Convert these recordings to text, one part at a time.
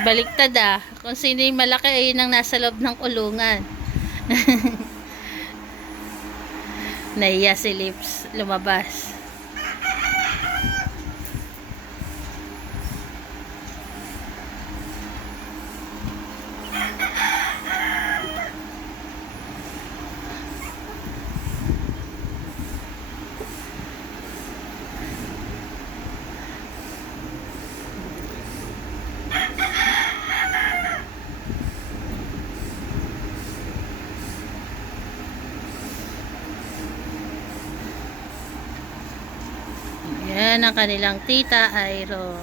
Baliktad ah. Kung sino yung malaki ay yun ang nasa loob ng kulungan. Nahiya si Lips lumabas. Yan ang kanilang tita Iron.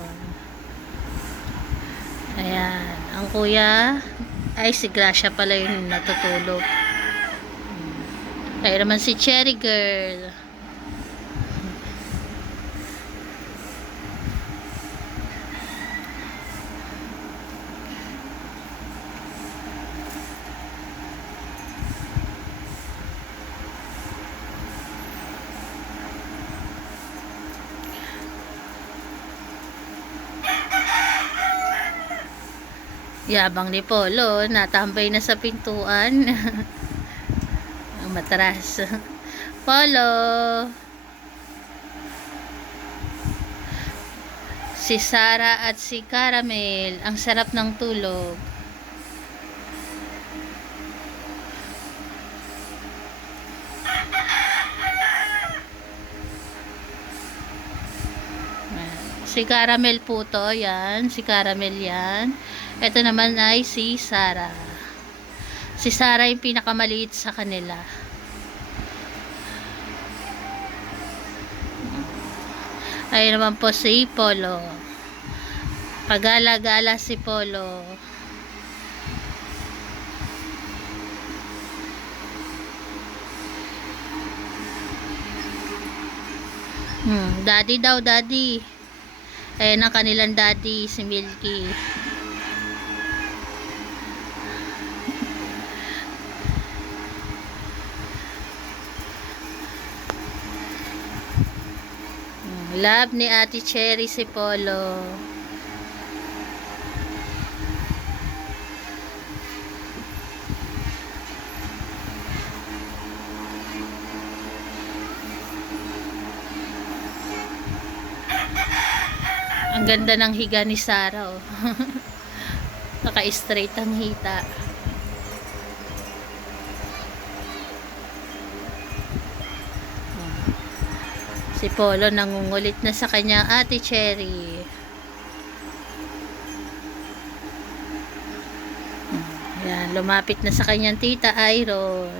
Ayan. Ang kuya ay si Gracia pala yung natutulog. Kaya naman si Cherry Girl. Yabang ni Polo, natambay na sa pintuan. Ang matras. Polo. Si Sarah at si Caramel, ang sarap ng tulog. Si Caramel po to, yan. Si Caramel yan. Ito naman ay si Sarah. Si Sarah yung pinakamaliit sa kanila. Ayun naman po si Polo. Pagala-gala si Polo. Daddy daw, daddy. Ayan ang kanilang daddy, si Milky. Love ni Ate Cherry si Polo. Ang ganda ng higa ni Sarah, oh. Naka-straight ang hita. Si Polo nangungulit na sa kanyang Ate Cherry. Yan, lumapit na sa kanyang tita Iron.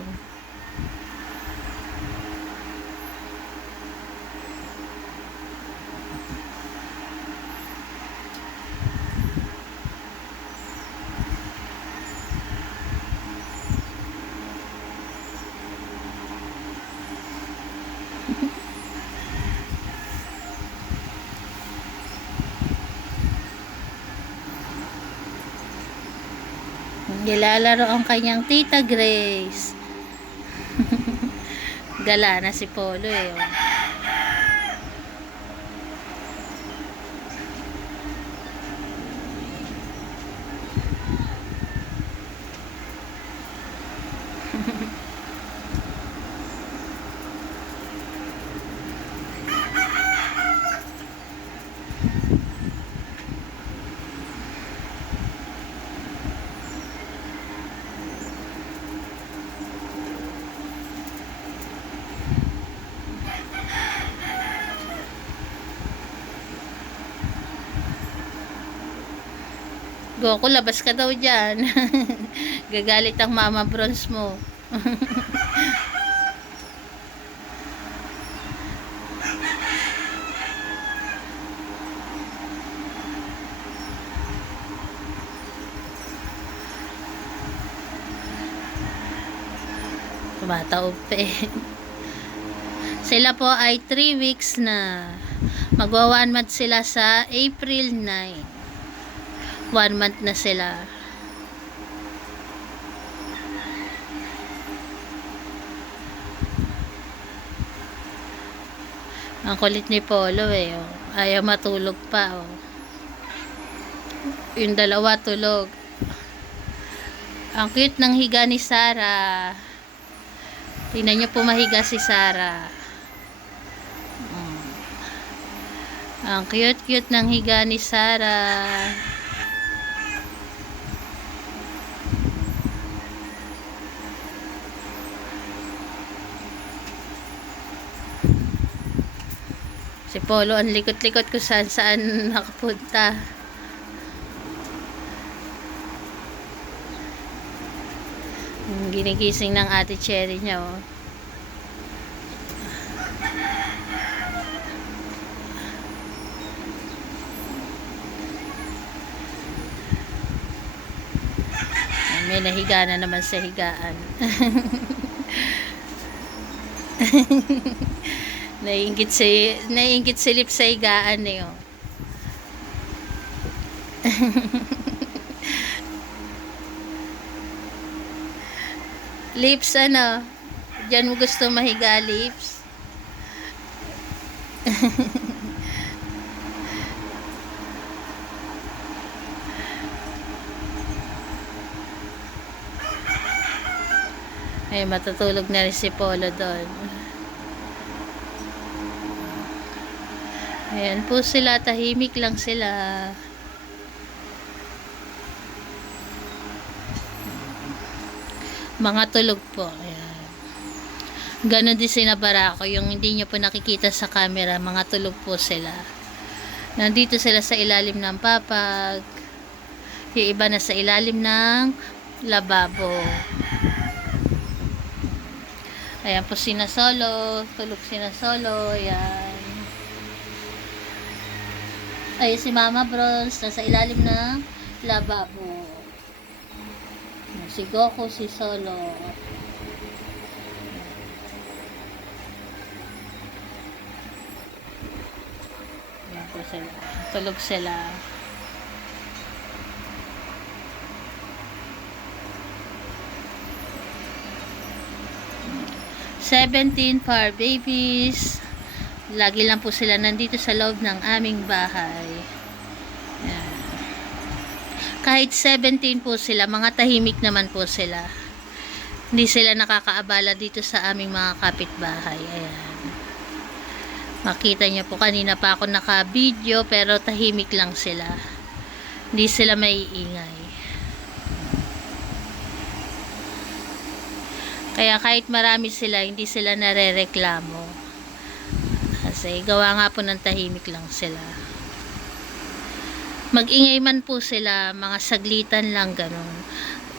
Nilalaro ang kanyang tita Grace. Gala na si Polo eh. Oh. Goku, labas ka daw dyan. Gagalit ang mama bronze mo. Tumataob eh. Sila po ay 3 weeks na. Magwa 1 month sila sa April 9. 1 month na sila. Ang kulit ni Polo eh. Oh. Ayaw matulog pa. Oh. Yung dalawa tulog. Ang cute ng higa ni Sarah. Tingnan niyo po mahiga si Sarah. Ang cute ng higa ni Sarah. Si Polo ang likot-likot ko saan nakapunta. Ginigising ng ate Cherry niya, oh. May nahiga na naman sa higaan. Naiingit si Lip sa higaan eh, oh. Lips, ano? Diyan mo gusto mahiga, Lips? Ay, matutulog na rin si Polo doon. Ayan po sila, tahimik lang sila. Mga tulog po. Ayan. Ganon din sila Barako, yung hindi nyo po nakikita sa camera, mga tulog po sila. Nandito sila sa ilalim ng papag. Yung iba na sa ilalim ng lababo. Ayan po sina Solo. Tulog sina Solo. Ayan. Ayan si Mama Bronze. Nasa ilalim ng lababo. Si Goku, si Solo. Ayan po sila. Tulog sila. "17 for babies." Lagi lang po sila nandito sa loob ng aming bahay. Ayan. Kahit 17 po sila, mga tahimik naman po sila. Hindi sila nakakaabala dito sa aming mga kapitbahay. Ayan. Makita niyo po, kanina pa ako naka-video pero tahimik lang sila. Hindi sila maiingay. Kaya kahit marami sila, hindi sila narereklamo. Kasi gawa nga po ng tahimik lang sila. Mag-ingay man po sila, mga saglitan lang ganun.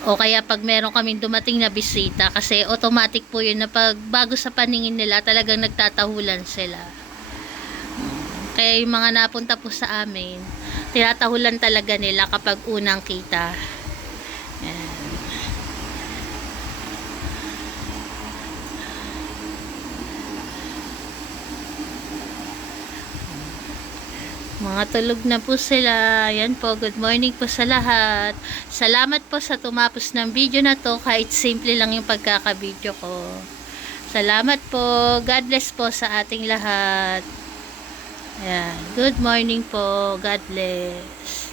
O kaya pag meron kaming dumating na bisita, kasi automatic po yun na pag bago sa paningin nila, talagang nagtatahulan sila. Kaya yung mga napunta po sa amin, tinatahulan talaga nila kapag unang kita. Ayan. Mga tulog na po sila. Ayan po, good morning po sa lahat. Salamat po sa tumapos ng video na to, kahit simple lang yung pagkakabideo ko. Salamat po. God bless po sa ating lahat. Ayan. Good morning po. God bless.